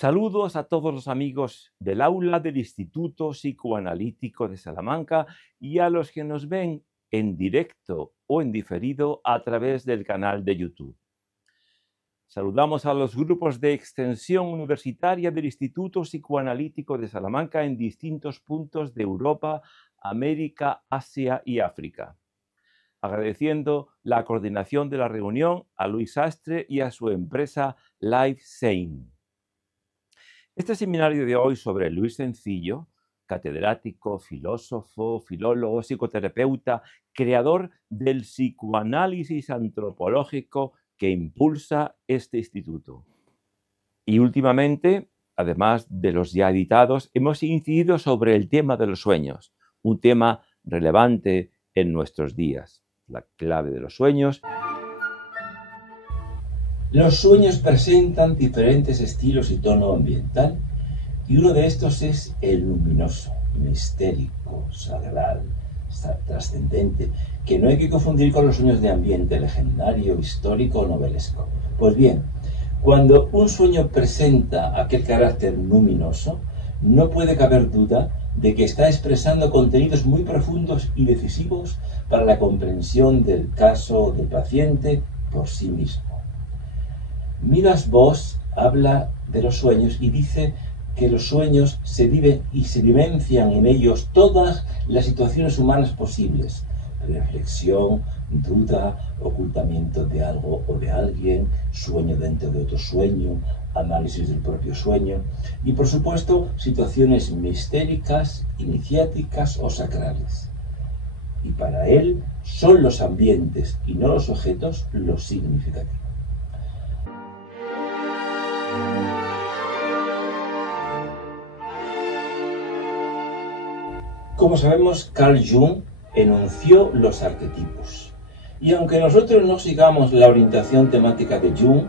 Saludos a todos los amigos del aula del Instituto Psicoanalítico de Salamanca y a los que nos ven en directo o en diferido a través del canal de YouTube. Saludamos a los grupos de extensión universitaria del Instituto Psicoanalítico de Salamanca en distintos puntos de Europa, América, Asia y África. Agradeciendo la coordinación de la reunión a Luis Sastre y a su empresa LifeSane. Este seminario de hoy sobre Luis Sencillo, catedrático, filósofo, filólogo, psicoterapeuta, creador del psicoanálisis antropológico que impulsa este instituto. Y últimamente, además de los ya editados, hemos incidido sobre el tema de los sueños, un tema relevante en nuestros días. La clave de los sueños. Los sueños presentan diferentes estilos y tono ambiental, y uno de estos es el luminoso, mistérico, sagrado, trascendente, que no hay que confundir con los sueños de ambiente legendario, histórico o novelesco. Pues bien, cuando un sueño presenta aquel carácter luminoso, no puede caber duda de que está expresando contenidos muy profundos y decisivos para la comprensión del caso del paciente por sí mismo. Midas Vos habla de los sueños y dice que los sueños se viven y se vivencian en ellos todas las situaciones humanas posibles: reflexión, duda, ocultamiento de algo o de alguien, sueño dentro de otro sueño, análisis del propio sueño y, por supuesto, situaciones mistéricas, iniciáticas o sacrales. Y para él son los ambientes y no los objetos lo significativo. Como sabemos, Carl Jung enunció los arquetipos. Y aunque nosotros no sigamos la orientación temática de Jung,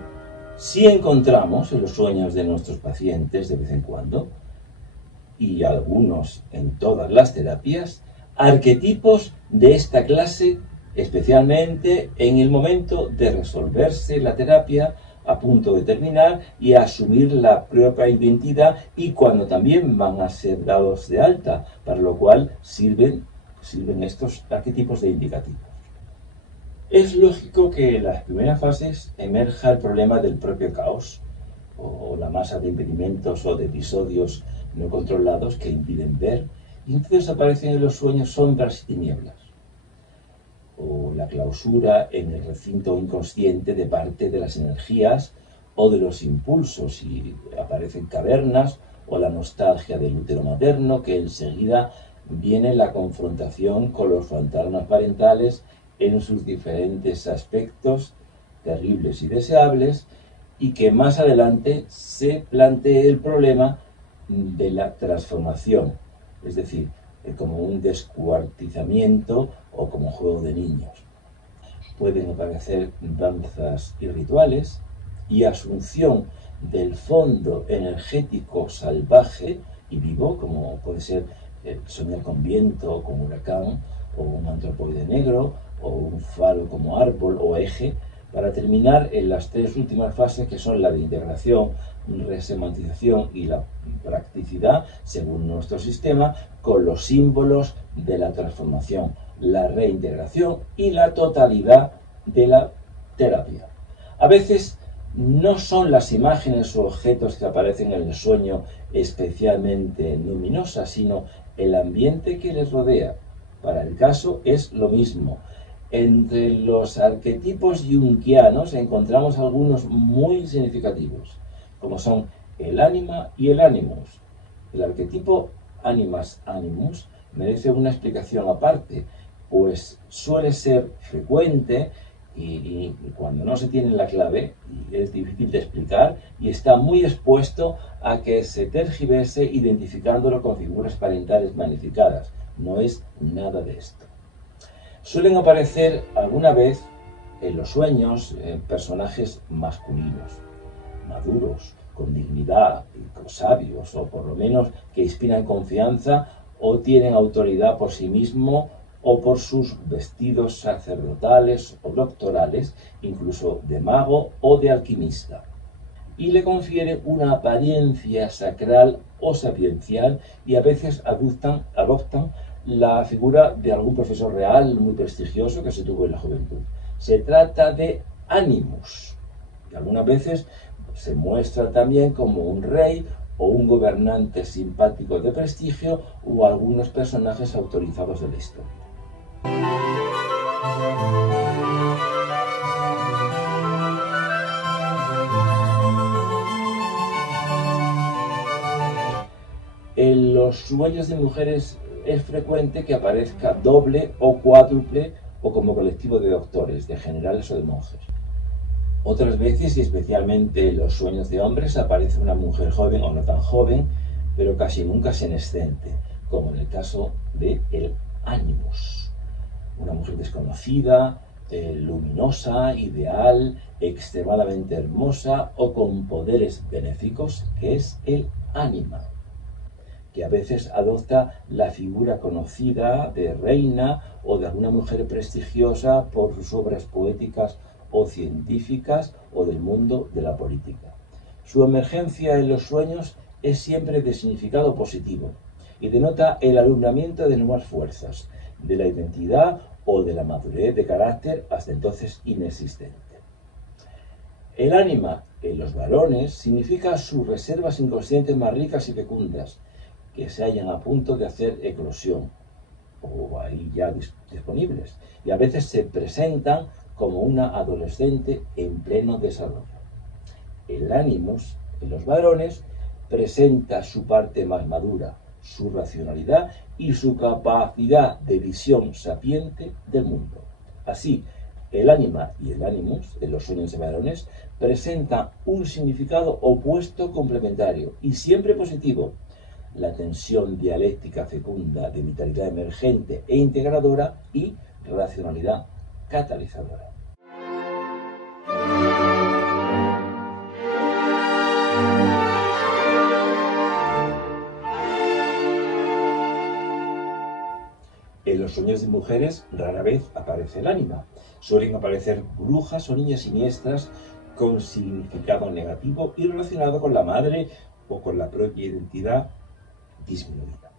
sí encontramos en los sueños de nuestros pacientes de vez en cuando, y algunos en todas las terapias, arquetipos de esta clase, especialmente en el momento de resolverse la terapia, a punto de terminar y a asumir la propia identidad, y cuando también van a ser dados de alta, para lo cual sirven estos arquetipos de indicativos. Es lógico que en las primeras fases emerja el problema del propio caos, o la masa de impedimentos o de episodios no controlados que impiden ver, y entonces aparecen en los sueños sombras y tinieblas, o la clausura en el recinto inconsciente de parte de las energías o de los impulsos, y aparecen cavernas, o la nostalgia del útero materno, que enseguida viene la confrontación con los fantasmas parentales en sus diferentes aspectos terribles y deseables, y que más adelante se plantee el problema de la transformación, es decir, como un descuartizamiento o como juego de niños. Pueden aparecer danzas y rituales y asunción del fondo energético salvaje y vivo, como puede ser soñar con viento, con huracán, o un antropoide negro, o un falo como árbol o eje, para terminar en las tres últimas fases, que son la de integración, resemantización y la practicidad, según nuestro sistema, con los símbolos de la transformación, la reintegración y la totalidad de la terapia. A veces no son las imágenes o objetos que aparecen en el sueño especialmente luminosas, sino el ambiente que les rodea. Para el caso es lo mismo. Entre los arquetipos junguianos encontramos algunos muy significativos, como son el ánima y el animus. El arquetipo animas animus merece una explicación aparte, pues suele ser frecuente y cuando no se tiene la clave es difícil de explicar, y está muy expuesto a que se tergiverse identificándolo con figuras parentales magnificadas. No es nada de esto. Suelen aparecer alguna vez en los sueños personajes masculinos, maduros, con dignidad, sabios, o por lo menos que inspiran confianza o tienen autoridad por sí mismo o por sus vestidos sacerdotales o doctorales, incluso de mago o de alquimista. y le confiere una apariencia sacral o sapiencial, y a veces adoptan la figura de algún profesor real muy prestigioso que se tuvo en la juventud. Se trata de Animus, y algunas veces se muestra también como un rey o un gobernante simpático de prestigio o algunos personajes autorizados de la historia. En los sueños de mujeres es frecuente que aparezca doble o cuádruple o como colectivo de doctores, de generales o de monjes. Otras veces, y especialmente en los sueños de hombres, aparece una mujer joven o no tan joven, pero casi nunca senescente, como en el caso de el Animus. Una mujer desconocida, luminosa, ideal, extremadamente hermosa o con poderes benéficos, que es el ánima, que a veces adopta la figura conocida de reina o de alguna mujer prestigiosa por sus obras poéticas o científicas o del mundo de la política. Su emergencia en los sueños es siempre de significado positivo y denota el alumbramiento de nuevas fuerzas, de la identidad o de la madurez de carácter hasta entonces inexistente. El ánima en los varones significa sus reservas inconscientes más ricas y fecundas, que se hallan a punto de hacer eclosión, o ahí ya disponibles, y a veces se presentan como una adolescente en pleno desarrollo. El Animus en los varones presenta su parte más madura, su racionalidad y su capacidad de visión sapiente del mundo. Así, el ánima y el Animus en los sueños de varones presentan un significado opuesto complementario y siempre positivo: la tensión dialéctica fecunda de vitalidad emergente e integradora y racionalidad catalizadora. En los sueños de mujeres rara vez aparece el ánima. Suelen aparecer brujas o niñas siniestras con significado negativo y relacionado con la madre o con la propia identidad disminuida.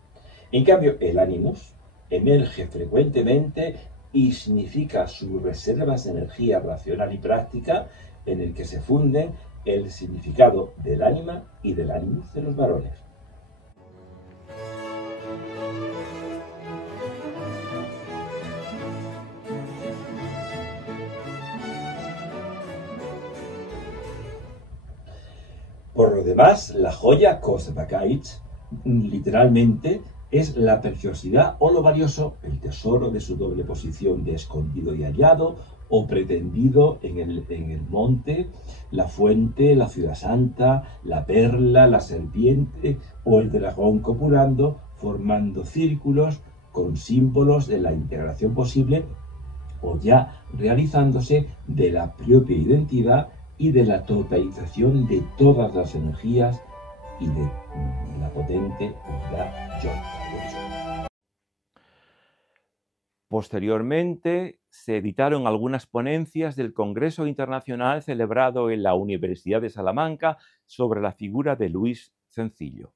En cambio, el Animus emerge frecuentemente y significa sus reservas de energía racional y práctica, en el que se funden el significado del ánima y del Animus de los varones. Por lo demás, la joya Kosbakait literalmente es la preciosidad o lo valioso, el tesoro de su doble posición de escondido y hallado o pretendido en el monte, la fuente, la ciudad santa, la perla, la serpiente o el dragón copulando, formando círculos con símbolos de la integración posible o ya realizándose de la propia identidad y de la totalización de todas las energías y de la potente unidad yo. Posteriormente, se editaron algunas ponencias del Congreso Internacional celebrado en la Universidad de Salamanca sobre la figura de Luis Sencillo.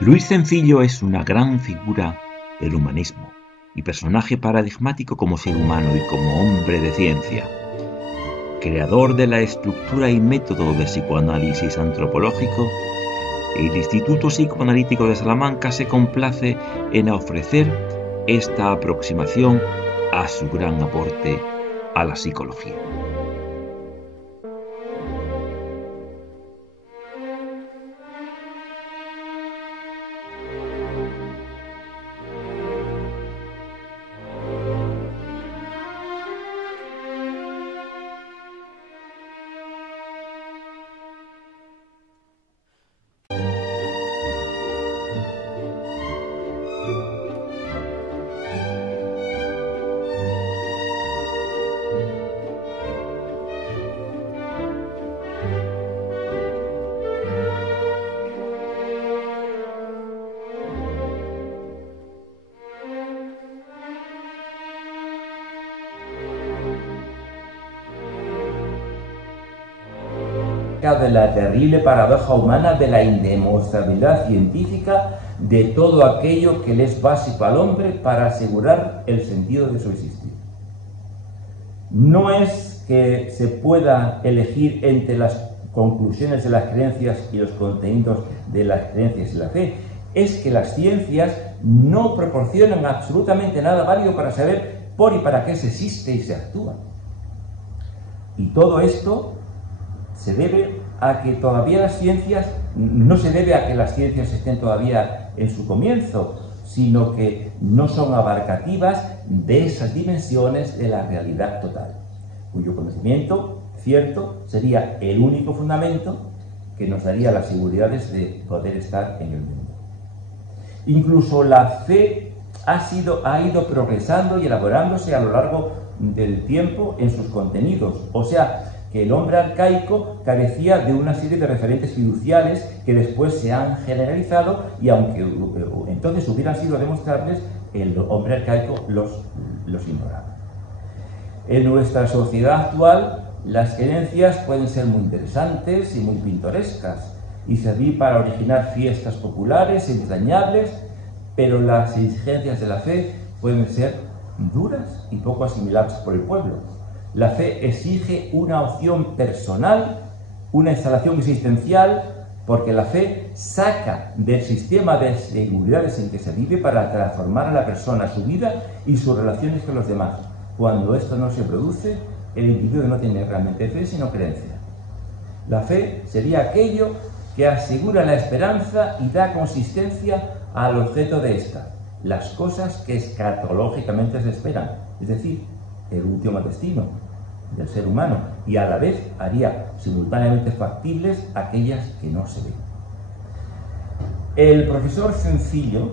Luis Sencillo es una gran figura del humanismo y personaje paradigmático como ser humano y como hombre de ciencia. Creador de la estructura y método de psicoanálisis antropológico, el Instituto Psicoanalítico de Salamanca se complace en ofrecer esta aproximación a su gran aporte a la psicología. acerca de la terrible paradoja humana de la indemostrabilidad científica de todo aquello que le es básico al hombre para asegurar el sentido de su existir. No es que se pueda elegir entre las conclusiones de las creencias y los contenidos de las creencias y la fe, es que las ciencias no proporcionan absolutamente nada válido para saber por y para qué se existe y se actúa. Y todo esto se debe a que todavía las ciencias, no se debe a que las ciencias estén todavía en su comienzo, sino que no son abarcativas de esas dimensiones de la realidad total, cuyo conocimiento cierto sería el único fundamento que nos daría las seguridades de poder estar en el mundo. Incluso la fe ha ido progresando y elaborándose a lo largo del tiempo en sus contenidos, o sea, que el hombre arcaico carecía de una serie de referentes fiduciales que después se han generalizado y aunque entonces hubieran sido demostrables, el hombre arcaico los ignoraba. En nuestra sociedad actual, las creencias pueden ser muy interesantes y muy pintorescas y servir para originar fiestas populares entrañables, pero las exigencias de la fe pueden ser duras y poco asimilables por el pueblo. La fe exige una opción personal, una instalación existencial, porque la fe saca del sistema de seguridades en que se vive para transformar a la persona, su vida y sus relaciones con los demás. Cuando esto no se produce, el individuo no tiene realmente fe, sino creencia. La fe sería aquello que asegura la esperanza y da consistencia al objeto de esta, las cosas que escatológicamente se esperan, es decir, el último destino del ser humano, y a la vez haría simultáneamente factibles aquellas que no se ven. El profesor Sencillo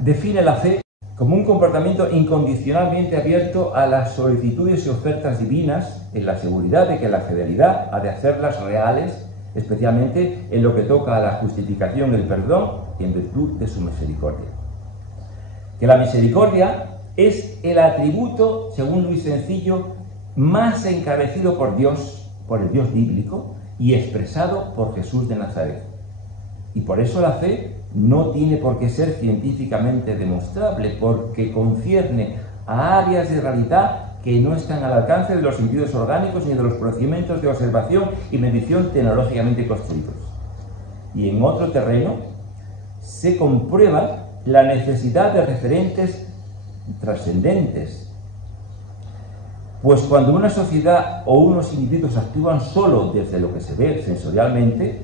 define la fe como un comportamiento incondicionalmente abierto a las solicitudes y ofertas divinas, en la seguridad de que la fidelidad ha de hacerlas reales, especialmente en lo que toca a la justificación y el perdón, en virtud de su misericordia. Que la misericordia es el atributo, según Luis Sencillo, más encarecido por Dios, por el Dios bíblico, y expresado por Jesús de Nazaret. Y por eso la fe no tiene por qué ser científicamente demostrable, porque concierne a áreas de realidad que no están al alcance de los sentidos orgánicos ni de los procedimientos de observación y medición tecnológicamente construidos. Y en otro terreno se comprueba la necesidad de referentes trascendentes, pues cuando una sociedad o unos individuos actúan solo desde lo que se ve sensorialmente,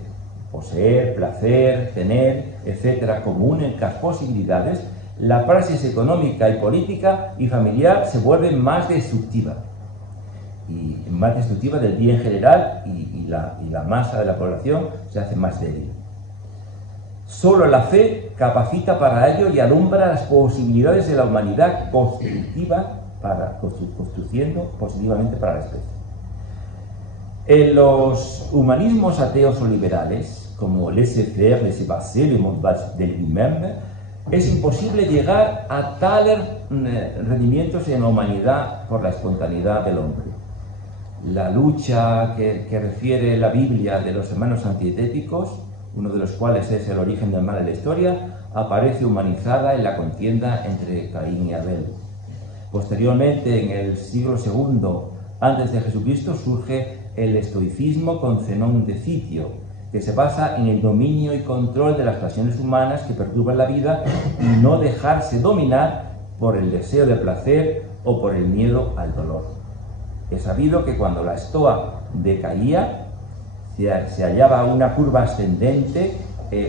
poseer, placer, tener, etcétera, como únicas posibilidades, la praxis económica y política y familiar se vuelve más destructiva, y más destructiva del bien general, y la masa de la población se hace más débil. Solo la fe capacita para ello y alumbra las posibilidades de la humanidad construyendo positivamente para la especie. En los humanismos ateos o liberales, como laissez-faire, laissez-passer, le monde de lui-même, es imposible llegar a tales rendimientos en la humanidad por la espontaneidad del hombre. La lucha que refiere la Biblia de los hermanos antietéticos, uno de los cuales es el origen del mal en la historia, aparece humanizada en la contienda entre Caín y Abel. Posteriormente, en el siglo II antes de Jesucristo, surge el estoicismo con Zenón de Citio, que se basa en el dominio y control de las pasiones humanas que perturban la vida y no dejarse dominar por el deseo de placer o por el miedo al dolor. Es sabido que cuando la estoa decaía, se hallaba una curva ascendente,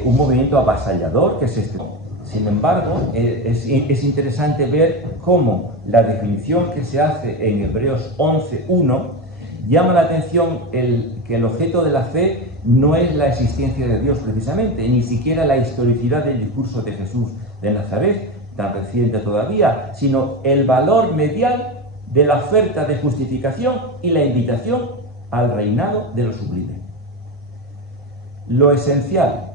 un movimiento avasallador que se estrenó. Sin embargo, es interesante ver cómo la definición que se hace en Hebreos 11:1 llama la atención que el objeto de la fe no es la existencia de Dios precisamente, ni siquiera la historicidad del discurso de Jesús de Nazaret, tan reciente todavía, sino el valor medial de la oferta de justificación y la invitación al reinado de lo sublime. Lo esencial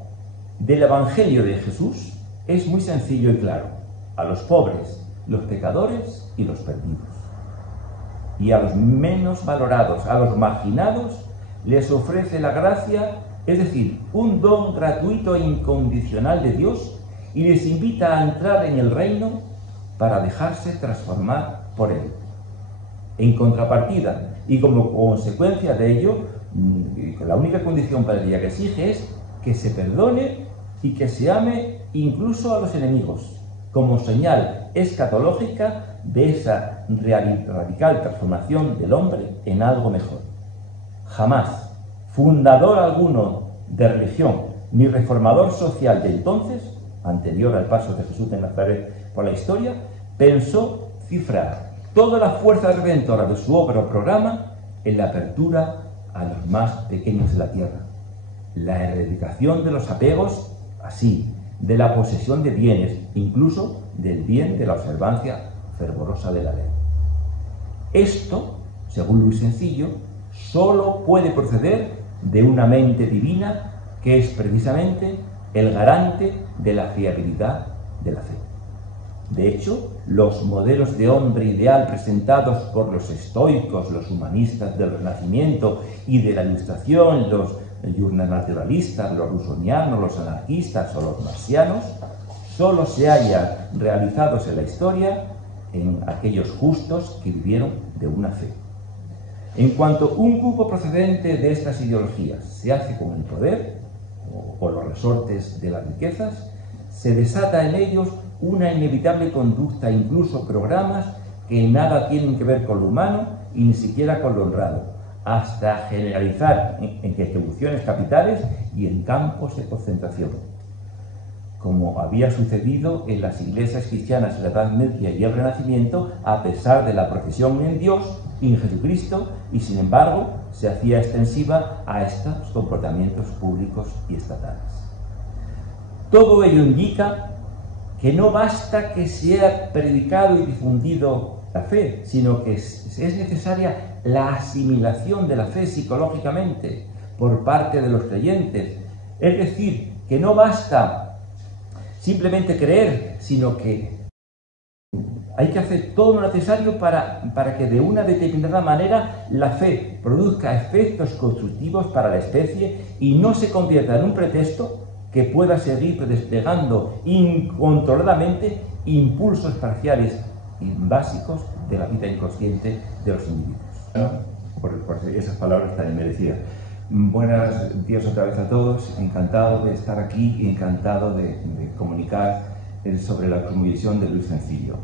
del Evangelio de Jesús es muy sencillo y claro: a los pobres, los pecadores y los perdidos. Y a los menos valorados, a los marginados, les ofrece la gracia, es decir, un don gratuito e incondicional de Dios, y les invita a entrar en el reino para dejarse transformar por él. En contrapartida, y como consecuencia de ello, la única condición para ella que exige es que se perdone y que se ame incluso a los enemigos, como señal escatológica de esa radical transformación del hombre en algo mejor. Jamás fundador alguno de religión ni reformador social de entonces, anterior al paso de Jesús de Nazaret por la historia, pensó cifrar toda la fuerza redentora de su obra o programa en la apertura a los más pequeños de la tierra, la erradicación de los apegos, así, de la posesión de bienes, incluso del bien de la observancia fervorosa de la ley. Esto, según Luis Sencillo, solo puede proceder de una mente divina que es precisamente el garante de la fiabilidad de la fe. De hecho, los modelos de hombre ideal presentados por los estoicos, los humanistas del Renacimiento y de la Ilustración, los naturalistas, los rusonianos, los anarquistas o los marxianos, solo se hayan realizados en la historia en aquellos justos que vivieron de una fe. En cuanto un grupo procedente de estas ideologías se hace con el poder o los resortes de las riquezas, se desata en ellos una inevitable conducta, incluso programas que nada tienen que ver con lo humano y ni siquiera con lo honrado, hasta generalizar en distribuciones capitales y en campos de concentración, como había sucedido en las iglesias cristianas en la Edad Media y el Renacimiento, a pesar de la profesión en Dios y en Jesucristo, y sin embargo se hacía extensiva a estos comportamientos públicos y estatales. Todo ello indica que no basta que sea predicado y difundido la fe, sino que es necesaria la asimilación de la fe psicológicamente por parte de los creyentes. Es decir, que no basta simplemente creer, sino que hay que hacer todo lo necesario para que de una determinada manera la fe produzca efectos constructivos para la especie y no se convierta en un pretexto que pueda seguir desplegando incontroladamente impulsos parciales y básicos de la vida inconsciente de los individuos. Por esas palabras tan merecidas. Buenos días otra vez a todos, encantado de estar aquí y encantado de comunicar sobre la cosmovisión de Luis Sencillo.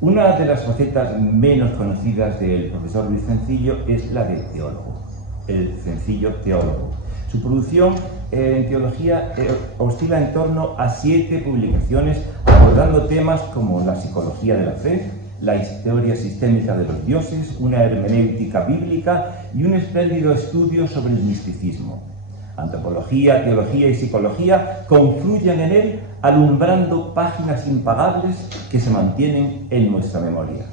Una de las facetas menos conocidas del profesor Luis Sencillo es la de teólogo, el sencillo teólogo. Su producción en teología oscila en torno a 7 publicaciones abordando temas como la psicología de la fe, la historia sistémica de los dioses, una hermenéutica bíblica y un espléndido estudio sobre el misticismo. Antropología, teología y psicología confluyen en él, alumbrando páginas impagables que se mantienen en nuestra memoria.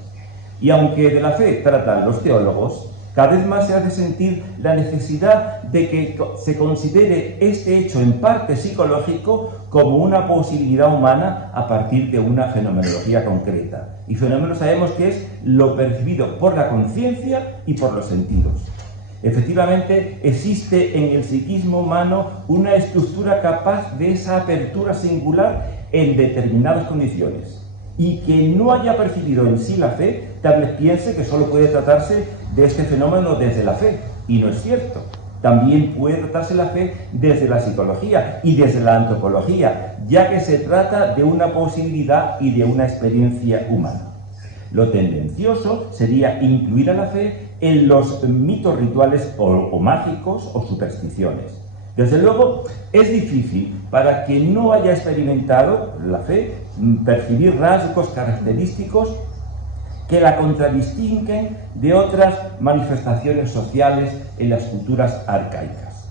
Y aunque de la fe tratan los teólogos, cada vez más se hace sentir la necesidad de que se considere este hecho en parte psicológico como una posibilidad humana a partir de una fenomenología concreta. Y fenómeno sabemos que es lo percibido por la conciencia y por los sentidos. Efectivamente, existe en el psiquismo humano una estructura capaz de esa apertura singular en determinadas condiciones. Y quien no haya percibido en sí la fe, tal vez piense que solo puede tratarse de este fenómeno desde la fe, y no es cierto. También puede tratarse la fe desde la psicología y desde la antropología, ya que se trata de una posibilidad y de una experiencia humana. Lo tendencioso sería incluir a la fe en los mitos rituales o mágicos o supersticiones. Desde luego, es difícil para quien no haya experimentado la fe percibir rasgos característicos que la contradistinguen de otras manifestaciones sociales en las culturas arcaicas.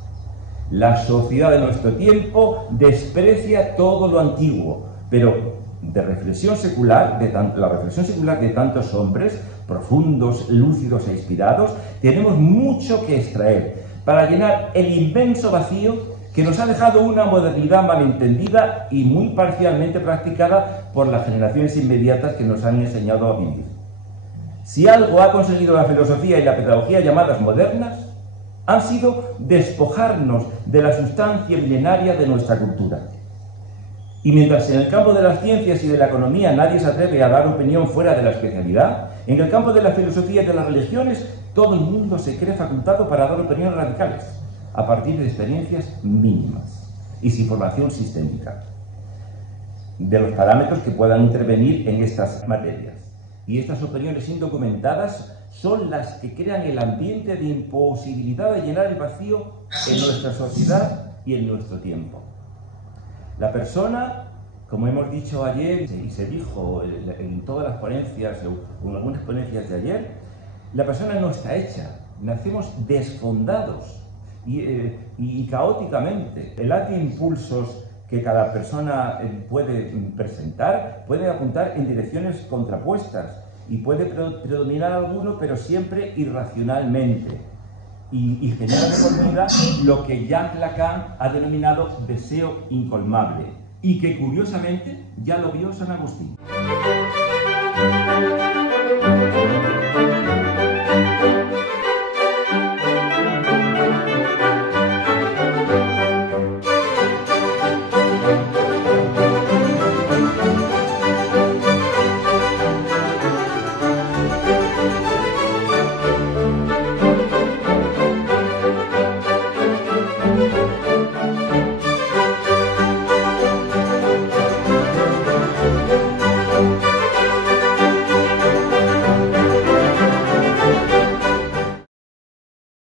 La sociedad de nuestro tiempo desprecia todo lo antiguo, pero la reflexión secular de tantos hombres, profundos, lúcidos e inspirados, tenemos mucho que extraer para llenar el inmenso vacío que nos ha dejado una modernidad malentendida y muy parcialmente practicada por las generaciones inmediatas que nos han enseñado a vivir. Si algo ha conseguido la filosofía y la pedagogía llamadas modernas, han sido despojarnos de la sustancia milenaria de nuestra cultura. Y mientras en el campo de las ciencias y de la economía nadie se atreve a dar opinión fuera de la especialidad, en el campo de la filosofía y de las religiones todo el mundo se cree facultado para dar opiniones radicales, a partir de experiencias mínimas y sin formación sistémica de los parámetros que puedan intervenir en estas materias. Y estas opiniones indocumentadas son las que crean el ambiente de imposibilidad de llenar el vacío en nuestra sociedad y en nuestro tiempo. La persona, como hemos dicho ayer y se dijo en todas las ponencias o en algunas ponencias de ayer, la persona no está hecha, nacemos desfondados y caóticamente. El haz de impulsos que cada persona puede presentar puede apuntar en direcciones contrapuestas y puede predominar alguno, pero siempre irracionalmente. Y genera de por vida lo que Jean Lacan ha denominado deseo incolmable y que curiosamente ya lo vio San Agustín.